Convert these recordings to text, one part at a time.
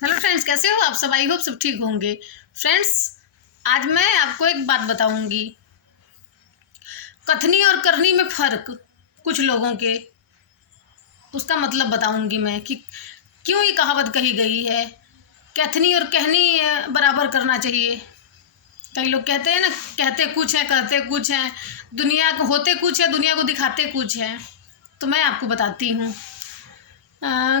Hello friends, कैसे हो आप सब? आई होप सब ठीक होंगे। फ्रेंड्स, आज मैं आपको एक बात बताऊंगी। कथनी और करनी में फ़र्क, कुछ लोगों के, उसका मतलब बताऊंगी मैं कि क्यों ये कहावत कही गई है। कथनी और कहनी बराबर करना चाहिए। कई लोग कहते हैं ना, कहते कुछ है करते कुछ हैं, दुनिया को होते कुछ है, दुनिया को दिखाते कुछ है। तो मैं आपको बताती हूँ।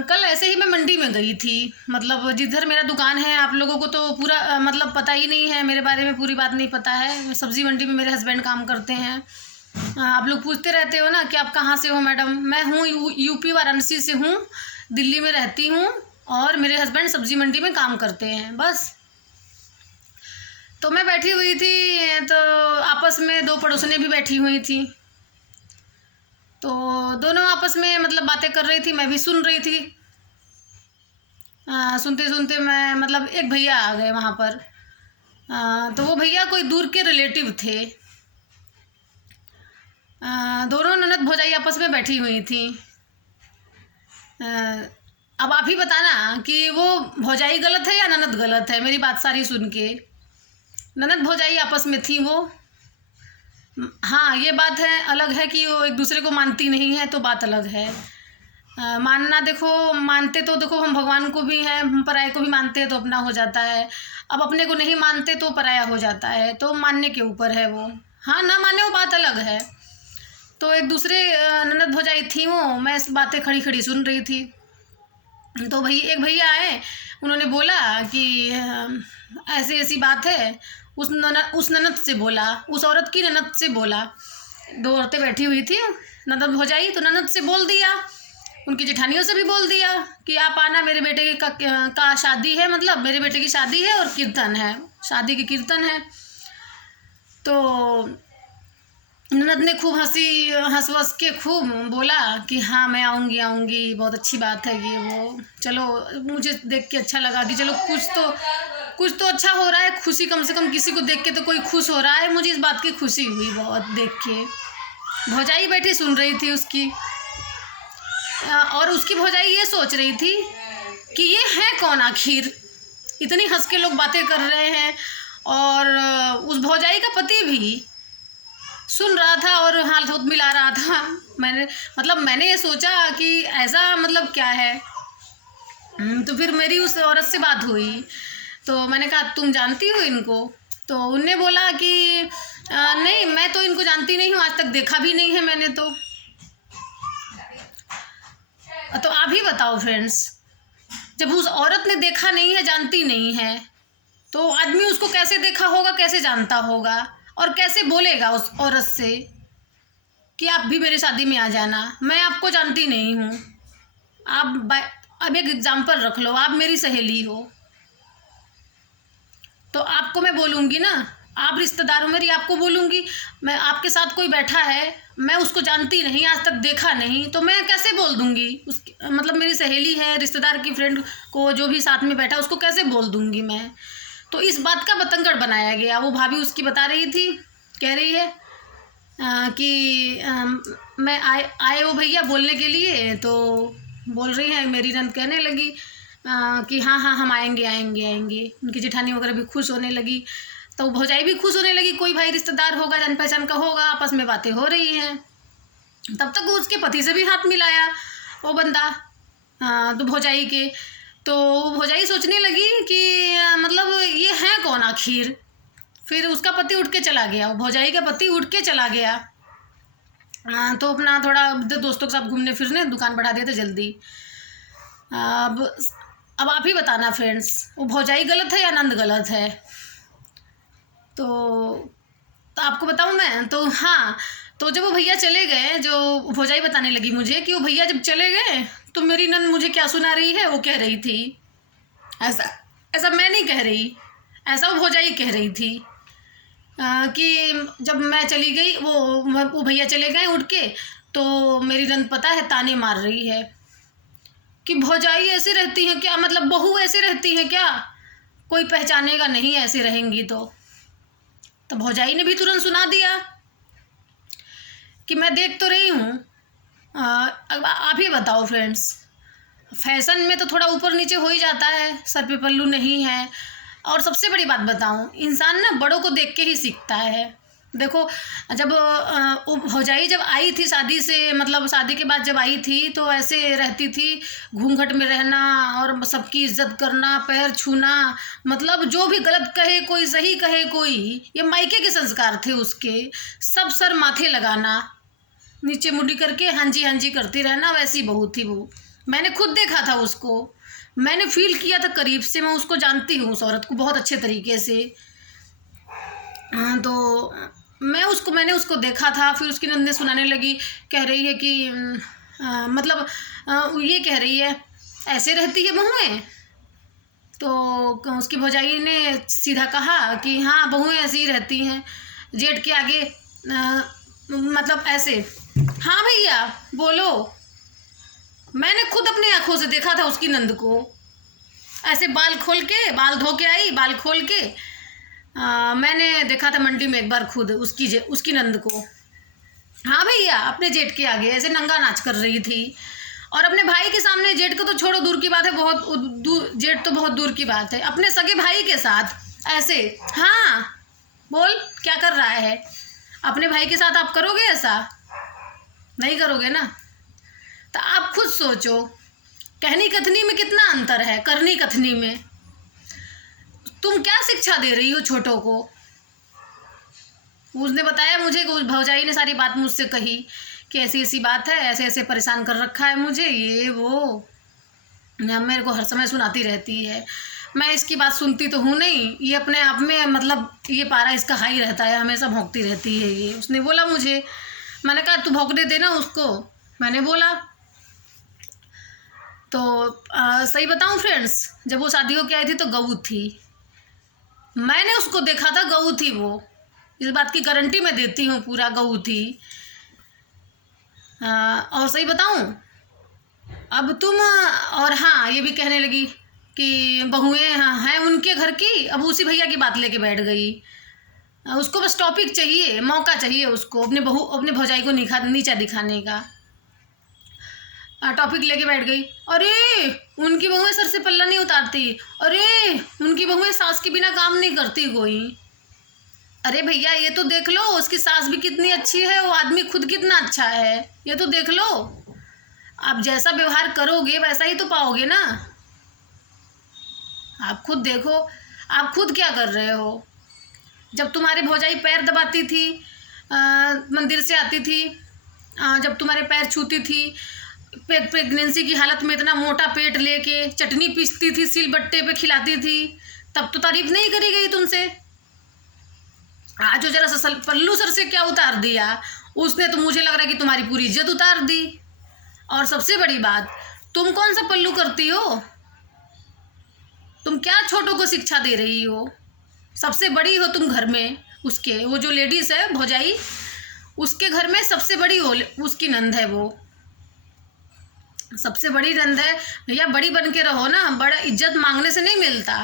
कल ऐसे ही मैं मंडी में गई थी। मतलब जिधर मेरा दुकान है, आप लोगों को तो पूरा मतलब पता ही नहीं है, मेरे बारे में पूरी बात नहीं पता है। सब्जी मंडी में मेरे हस्बैंड काम करते हैं। आप लोग पूछते रहते हो ना कि आप कहाँ से हो मैडम। मैं हूँ यूपी वाराणसी से हूँ, दिल्ली में रहती हूँ, और मेरे हस्बैंड सब्जी मंडी में काम करते हैं, बस। तो मैं बैठी हुई थी, तो आपस में दो पड़ोसनें भी बैठी हुई थी। तो दोनों आपस में मतलब बातें कर रही थी, मैं भी सुन रही थी। सुनते सुनते मैं मतलब एक भैया आ गए वहाँ पर। तो वो भैया कोई दूर के रिलेटिव थे। दोनों ननद भौजाई आपस में बैठी हुई थी। अब आप ही बताना कि वो भौजाई गलत है या ननद गलत है, मेरी बात सारी सुन के। ननद भौजाई आपस में थी वो। हाँ, ये बात है, अलग है कि वो एक दूसरे को मानती नहीं है, तो बात अलग है। मानना, देखो, मानते तो देखो हम भगवान को भी हैं, हम पराये को भी मानते हैं तो अपना हो जाता है। अब अपने को नहीं मानते तो पराया हो जाता है, तो मानने के ऊपर है वो। हाँ, ना माने वो बात अलग है। तो एक दूसरे ननद भौजाई थी वो, मैं इस बातें खड़ी खड़ी सुन रही थी। तो एक भैया आए, उन्होंने बोला कि ऐसी ऐसी बात है। उस ननद से बोला, उस औरत की ननद से बोला। दो औरतें बैठी हुई थी, ननद भौजाई, तो ननद से बोल दिया, उनकी जेठानियों से भी बोल दिया कि आप आना, मेरे बेटे का शादी है, मतलब मेरे बेटे की शादी है और कीर्तन है, शादी की कीर्तन है। तो ननद ने खूब हंस वस के खूब बोला कि हाँ मैं आऊँगी आऊँगी, बहुत अच्छी बात है ये वो। चलो, मुझे देख के अच्छा लगा कि चलो कुछ तो अच्छा हो रहा है, खुशी, कम से कम किसी को देख के तो कोई खुश हो रहा है। मुझे इस बात की खुशी हुई बहुत देख के। भौजाई बैठी सुन रही थी उसकी, और उसकी भौजाई ये सोच रही थी कि ये है कौन आखिर, इतनी हंस के लोग बातें कर रहे हैं। और उस भौजाई का पति भी सुन रहा था और हाथ होत मिला रहा था। मैंने ये सोचा कि ऐसा मतलब क्या है। तो फिर मेरी उस औरत से बात हुई, तो मैंने कहा तुम जानती हो इनको? तो उनने बोला कि नहीं, मैं तो इनको जानती नहीं हूँ, आज तक देखा भी नहीं है मैंने तो आप ही बताओ फ्रेंड्स, जब उस औरत ने देखा नहीं है, जानती नहीं है, तो आदमी उसको कैसे देखा होगा, कैसे जानता होगा, और कैसे बोलेगा उस औरत से कि आप भी मेरी शादी में आ जाना। मैं आपको जानती नहीं हूँ। अब एक एग्जाम्पल रख लो, आप मेरी सहेली हो, तो आपको मैं बोलूँगी ना, आप रिश्तेदार हो मेरी, आपको बोलूँगी। मैं आपके साथ कोई बैठा है, मैं उसको जानती नहीं, आज तक देखा नहीं, तो मैं कैसे बोल दूँगी मतलब मेरी सहेली है, रिश्तेदार की फ्रेंड को, जो भी साथ में बैठा उसको कैसे बोल दूँगी मैं? तो इस बात का बतंगड़ बनाया गया। वो भाभी उसकी बता रही थी, कह रही है कि मैं आए वो भैया बोलने के लिए, तो बोल रही हैं, मेरी नंद कहने लगी कि हाँ हाँ हम आएंगे आएंगे आएंगे। उनकी जेठानी वगैरह भी खुश होने लगी, तो भौजाई भी खुश होने लगी, कोई भाई रिश्तेदार होगा, जान पहचान का होगा, आपस में बातें हो रही हैं। तब तक वो उसके पति से भी हाथ मिलाया वो बंदा, तो भौजाई के। तो भौजाई सोचने लगी कि मतलब ये है कौन आखिर। फिर उसका पति उठ के चला गया, वो भौजाई का पति उठ के चला गया। तो अपना थोड़ा दोस्तों के साथ घूमने फिरने दुकान बढ़ा दिया था जल्दी। अब आप ही बताना फ्रेंड्स, वो भौजाई गलत है या नंद गलत है? तो आपको बताऊं मैं तो, हाँ, तो जब वो भैया चले गए, जो भौजाई बताने लगी मुझे कि वो भैया जब चले गए, तो मेरी नंद मुझे क्या सुना रही है, वो कह रही थी, ऐसा ऐसा मैं नहीं कह रही, ऐसा वो भौजाई कह रही थी कि जब मैं चली गई, वो भैया चले गए उठ के, तो मेरी नंद पता है ताने मार रही है कि भौजाई ऐसे रहती है क्या, मतलब बहू ऐसे रहती है क्या, कोई पहचानेगा नहीं ऐसे रहेंगी तो भौजाई ने भी तुरंत सुना दिया कि मैं देख तो रही हूँ। अब आप ही बताओ फ्रेंड्स, फैशन में तो थोड़ा ऊपर नीचे हो ही जाता है, सर पे पल्लू नहीं है। और सबसे बड़ी बात बताऊं, इंसान ना बड़ों को देख के ही सीखता है। देखो, जब वो भौजाई जब आई थी शादी से, मतलब शादी के बाद जब आई थी तो ऐसे रहती थी, घूंघट में रहना और सबकी इज्जत करना, पैर छूना, मतलब जो भी गलत कहे कोई, सही कहे कोई, ये मायके के संस्कार थे उसके। सब सर माथे लगाना, नीचे मुड़ी करके हाँ जी करती रहना, वैसी बहू थी वो। मैंने खुद देखा था उसको, मैंने फील किया था करीब से, मैं उसको जानती हूँ उस औरत को बहुत अच्छे तरीके से। हाँ, तो मैंने उसको देखा था। फिर उसकी नंदे सुनाने लगी, कह रही है कि मतलब ये कह रही है ऐसे रहती है बहुएं। तो उसकी भौजाई ने सीधा कहा कि हाँ, बहुएं ऐसी ही रहती हैं, जेठ के आगे मतलब ऐसे। हाँ भैया बोलो। मैंने खुद अपनी आंखों से देखा था उसकी नंद को, ऐसे बाल खोल के, बाल धो के आई, बाल खोल के। मैंने देखा था मंडी में एक बार खुद उसकी नंद को। हाँ भैया, अपने जेठ के आगे ऐसे नंगा नाच कर रही थी। और अपने भाई के सामने, जेठ को तो छोड़ो दूर की बात है, बहुत जेठ तो बहुत दूर की बात है, अपने सगे भाई के साथ ऐसे। हाँ बोल, क्या कर रहा है? अपने भाई के साथ आप करोगे ऐसा? नहीं करोगे ना। तो आप खुद सोचो, कहनी कथनी में कितना अंतर है, करनी कथनी में। तुम क्या शिक्षा दे रही हो छोटों को? उसने बताया मुझे, उस भौजाई ने सारी बात मुझसे कही कि ऐसी ऐसी बात है, ऐसे ऐसे परेशान कर रखा है मुझे, ये वो मेरे को हर समय सुनाती रहती है। मैं इसकी बात सुनती तो हूँ नहीं, ये अपने आप में मतलब ये पारा इसका हाई रहता है, हमेशा भौंकती रहती है ये। उसने बोला मुझे, मैंने कहा तू भौंकने देना उसको, मैंने बोला। तो सही बताऊँ फ्रेंड्स, जब वो शादी होके आई थी तो गऊ थी, मैंने उसको देखा था, गऊ थी वो, इस बात की गारंटी मैं देती हूँ, पूरा गऊ थी। और सही बताऊँ, अब तुम, और हाँ ये भी कहने लगी कि बहुएं हैं उनके घर की, अब उसी भैया की बात लेके बैठ गई। उसको बस टॉपिक चाहिए, मौका चाहिए उसको अपने भौजाई को नीचा दिखाने का। टॉपिक लेके बैठ गई। अरे उनकी बहुएं सर से पल्ला नहीं उतारती, अरे उनकी बहुएं सास के बिना काम नहीं करती कोई। अरे भैया ये तो देख लो, उसकी सास भी कितनी अच्छी है, वो आदमी खुद कितना अच्छा है, ये तो देख लो। आप जैसा व्यवहार करोगे वैसा ही तो पाओगे ना। आप खुद देखो, आप खुद क्या कर रहे हो। जब तुम्हारे भौजाई पैर दबाती थी, मंदिर से आती थी, जब तुम्हारे पैर छूती थी, प्रेगनेंसी की हालत में इतना मोटा पेट लेके चटनी पीसती थी, सिलबट्टे पे खिलाती थी, तब तो तारीफ नहीं करी गई तुमसे। आज जो जरा सा पल्लू सर से क्या उतार दिया उसने, तो मुझे लग रहा है कि तुम्हारी पूरी इज्जत उतार दी। और सबसे बड़ी बात, तुम कौन सा पल्लू करती हो? तुम क्या छोटों को शिक्षा दे रही हो? सबसे बड़ी हो तुम घर में, उसके वो जो लेडीज है भौजाई, उसके घर में सबसे बड़ी हो, उसकी नंद है वो, सबसे बड़ी नंद है। भैया बड़ी बन के रहो ना, बड़ा इज्जत मांगने से नहीं मिलता,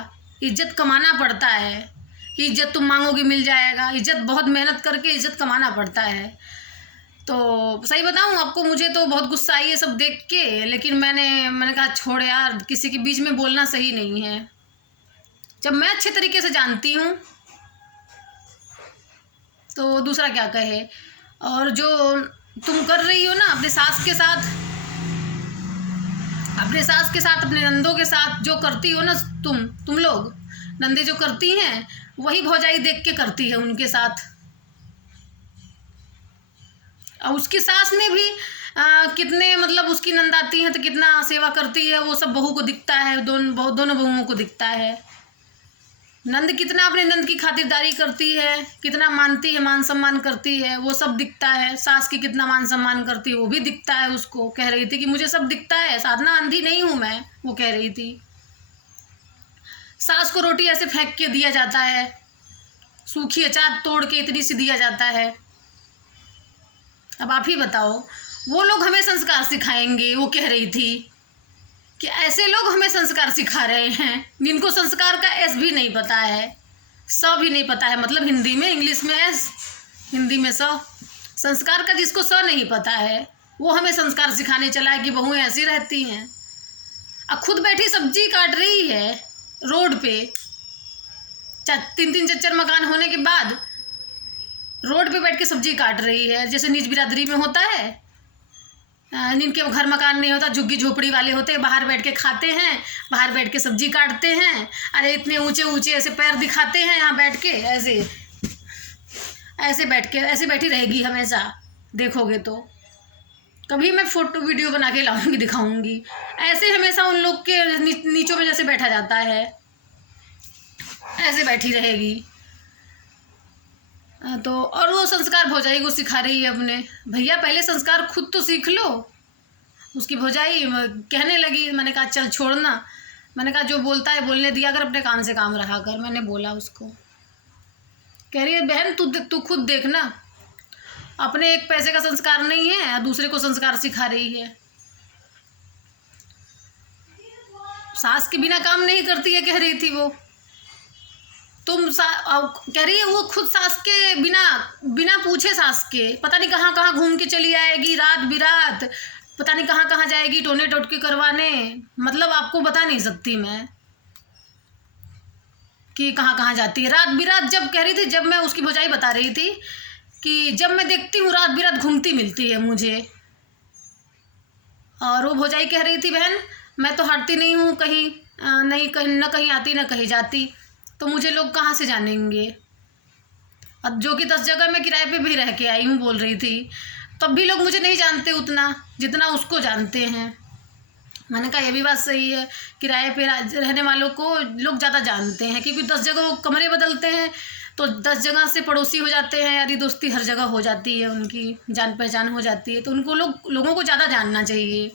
इज्जत कमाना पड़ता है। कि इज्जत तुम मांगोगी मिल जाएगा, इज्जत बहुत मेहनत करके इज्जत कमाना पड़ता है। तो सही बताऊं आपको, मुझे तो बहुत गुस्सा आई है सब देख के, लेकिन मैंने कहा छोड़ यार, किसी के बीच में बोलना सही नहीं है। जब मैं अच्छे तरीके से जानती हूँ तो दूसरा क्या कहे। और जो तुम कर रही हो ना अपने सास के साथ, अपने नंदों के साथ जो करती हो ना, तुम लोग नंदे जो करती हैं, वही भौजाई देख के करती है उनके साथ। और उसकी सास में भी कितने, मतलब उसकी नंद आती है तो कितना सेवा करती है, वो सब बहू को दिखता है, दोनों बहुओं को दिखता है। नंद कितना अपने नंद की खातिरदारी करती है, कितना मानती है, मान सम्मान करती है, वो सब दिखता है। सास की कितना मान सम्मान करती है वो भी दिखता है उसको। कह रही थी कि मुझे सब दिखता है, साधना अंधी नहीं हूँ मैं, वो कह रही थी। सास को रोटी ऐसे फेंक के दिया जाता है, सूखी अचार तोड़ के इतनी सी दिया जाता है। अब आप ही बताओ, वो लोग हमें संस्कार सिखाएंगे, वो कह रही थी कि ऐसे लोग हमें संस्कार सिखा रहे हैं जिनको संस्कार का एस भी नहीं पता है, स भी नहीं पता है, मतलब हिंदी में, इंग्लिश में एस, हिंदी में स। संस्कार का जिसको स नहीं पता है वो हमें संस्कार सिखाने चला है कि बहुएं ऐसी रहती हैं। अब खुद बैठी सब्जी काट रही है रोड पे, 3-3 4-4 मकान होने के बाद रोड पे बैठ के सब्जी काट रही है। जैसे नीच बिरादरी में होता है, जिनके घर मकान नहीं होता, झुग्गी झोपड़ी वाले होते हैं, बाहर बैठ के खाते हैं, बाहर बैठ के सब्जी काटते हैं। अरे इतने ऊंचे ऊंचे ऐसे पैर दिखाते हैं यहाँ बैठ के, ऐसे बैठ के ऐसे बैठी रहेगी हमेशा, देखोगे तो। कभी मैं फ़ोटो वीडियो बना के लाऊंगी, दिखाऊंगी। ऐसे हमेशा उन लोग के नीचों में जैसे बैठा जाता है, ऐसे बैठी रहेगी। तो और वो संस्कार भौजाई को सिखा रही है अपने। भैया पहले संस्कार खुद तो सीख लो। उसकी भौजाई कहने लगी, मैंने कहा चल छोड़ना, मैंने कहा जो बोलता है बोलने दिया कर, अपने काम से काम रहा कर। मैंने बोला उसको, कह रही है बहन तू खुद देखना, अपने एक पैसे का संस्कार नहीं है, दूसरे को संस्कार सिखा रही है। सास के बिना काम नहीं करती है, कह रही थी वो। कह रही है वो खुद सास के बिना पूछे, सास के पता नहीं कहाँ कहाँ घूम के चली आएगी, रात बिरात पता नहीं कहाँ कहाँ जाएगी टोने टोटके करवाने। मतलब आपको बता नहीं सकती मैं कि कहाँ कहाँ जाती है रात बिरात। जब कह रही थी, जब मैं उसकी भौजाई बता रही थी कि जब मैं देखती हूँ रात बिरात घूमती मिलती है मुझे। और वो भौजाई कह रही थी बहन मैं तो हटती नहीं हूँ कहीं, नहीं कहीं न कहीं आती न कहीं जाती, तो मुझे लोग कहाँ से जानेंगे। अब जो कि 10 जगह मैं किराए पे भी रह के आई हूँ, बोल रही थी, तब भी लोग मुझे नहीं जानते उतना जितना उसको जानते हैं। मैंने कहा ये भी बात सही है, किराए पे रहने वालों को लोग ज़्यादा जानते हैं, क्योंकि 10 जगह वो कमरे बदलते हैं, तो 10 जगह से पड़ोसी हो जाते हैं, यारी दोस्ती हर जगह हो जाती है, उनकी जान पहचान हो जाती है। तो उनको लोगों को ज़्यादा जानना चाहिए।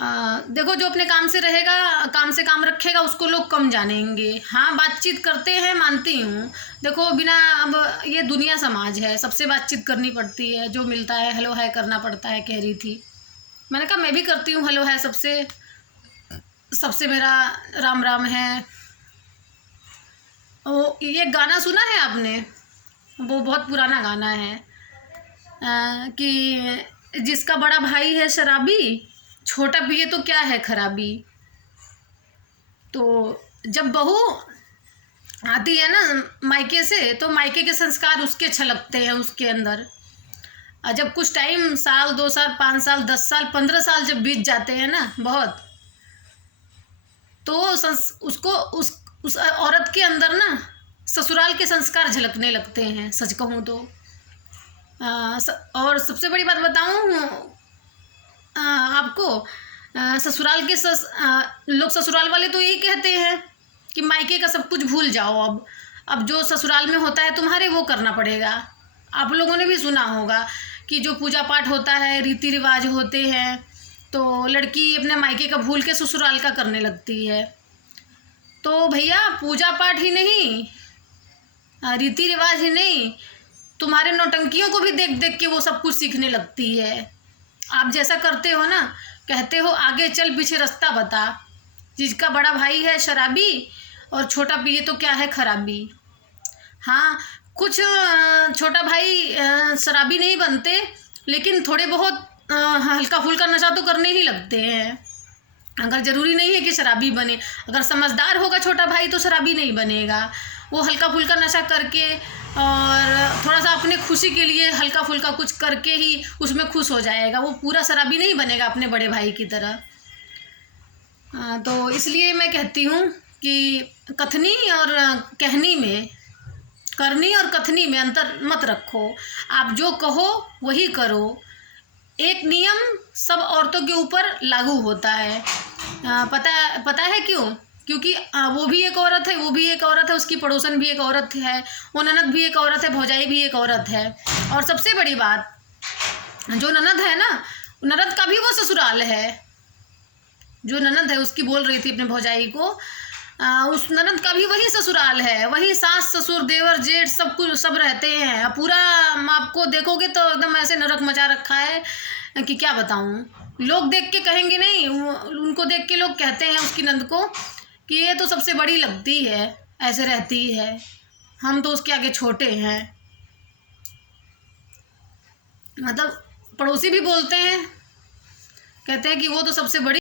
देखो जो अपने काम से रहेगा, काम से काम रखेगा, उसको लोग कम जानेंगे। हाँ बातचीत करते हैं, मानती हूँ। देखो बिना, अब ये दुनिया समाज है, सबसे बातचीत करनी पड़ती है, जो मिलता है हेलो हाय करना पड़ता है, कह रही थी। मैंने कहा मैं भी करती हूँ हेलो हाय सबसे मेरा राम राम है। वो ये गाना सुना है आपने, वो बहुत पुराना गाना है कि जिसका बड़ा भाई है शराबी, छोटा पिए तो क्या है खराबी। तो जब बहू आती है ना मायके से, तो मायके के संस्कार उसके छलकते हैं उसके अंदर। जब कुछ टाइम, साल 2 साल 5 साल 10 साल 15 साल जब बीत जाते हैं ना बहुत, तो उसको उस औरत के अंदर ना ससुराल के संस्कार झलकने लगते हैं, सच कहूँ तो। और सबसे बड़ी बात बताऊँ आपको, ससुराल के लोग, ससुराल वाले तो यही कहते हैं कि मायके का सब कुछ भूल जाओ, अब जो ससुराल में होता है तुम्हारे वो करना पड़ेगा। आप लोगों ने भी सुना होगा कि जो पूजा पाठ होता है, रीति रिवाज होते हैं, तो लड़की अपने मायके का भूल के ससुराल का करने लगती है। तो भैया पूजा पाठ ही नहीं, रीति रिवाज ही नहीं, तुम्हारे नौटंकियों को भी देख देख के वो सब कुछ सीखने लगती है। आप जैसा करते हो ना, कहते हो आगे चल पीछे रास्ता बता, जिसका बड़ा भाई है शराबी और छोटा पिए तो क्या है खराबी। हाँ कुछ छोटा भाई शराबी नहीं बनते, लेकिन थोड़े बहुत हल्का फुल्का नशा तो करने ही लगते हैं। अगर ज़रूरी नहीं है कि शराबी बने, अगर समझदार होगा छोटा भाई तो शराबी नहीं बनेगा। वो हल्का फुल्का नशा करके और थोड़ा सा अपने खुशी के लिए हल्का फुल्का कुछ करके ही उसमें खुश हो जाएगा, वो पूरा शराबी नहीं बनेगा अपने बड़े भाई की तरह। तो इसलिए मैं कहती हूँ कि कथनी और कहनी में, करनी और कथनी में अंतर मत रखो। आप जो कहो वही करो। एक नियम सब औरतों के ऊपर लागू होता है। पता है क्यों? क्योंकि वो भी एक औरत है, वो भी एक औरत है, उसकी पड़ोसन भी एक औरत है, वो ननद भी एक औरत है, भौजाई भी एक औरत है। और सबसे बड़ी बात, जो ननद है ना, ननद का भी वो ससुराल है। जो ननद है उसकी बोल रही थी अपने भौजाई को, उस ननद का भी वही ससुराल है, वही सास ससुर देवर जेठ सब कुछ सब रहते हैं। पूरा आपको देखोगे तो एकदम ऐसे नरक मचा रखा है कि क्या बताऊँ। लोग देख के कहेंगे नहीं, उनको देख के लोग कहते हैं उसकी नंद को कि ये तो सबसे बड़ी लगती है, ऐसे रहती है, हम तो उसके आगे छोटे हैं। मतलब पड़ोसी भी बोलते हैं, कहते हैं कि वो तो सबसे बड़ी